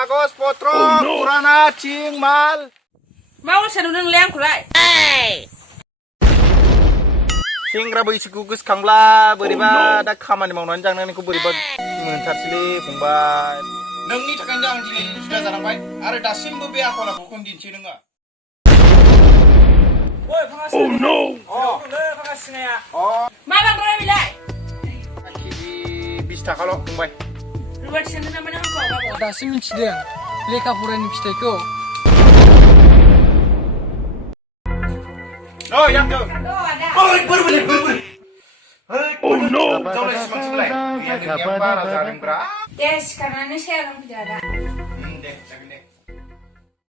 Kagos potro, purana cing mal. Mau sanudang lengkulai. Singra बै सुकुगुस खांब्ला बोरैबा दा खामानि मावनानै जानायखौ बोरैबा मोनथारसैलै फंबाय नोंनि थाखायनो आं दिनै जुदा जानांबाय आरो दासिमबो बे आखल आखुखौ दिन्थियो नोङो ओइ फांगास oh no ले फांगास सिनाया मा बांद्राय बिलाय केजि 20 थाखाल' फंबाय रुवाथि सानदों नामा नों आंखौ बाबा दासिम मिथिदों लेखा फरायनायनि फिथाइखौ ओइ आंजों ओइ बोरै oh no जावलाय सिमांथिलाय बियानो बारा जादोंब्रा दे सिखारनानै साया लोंफैदो आदा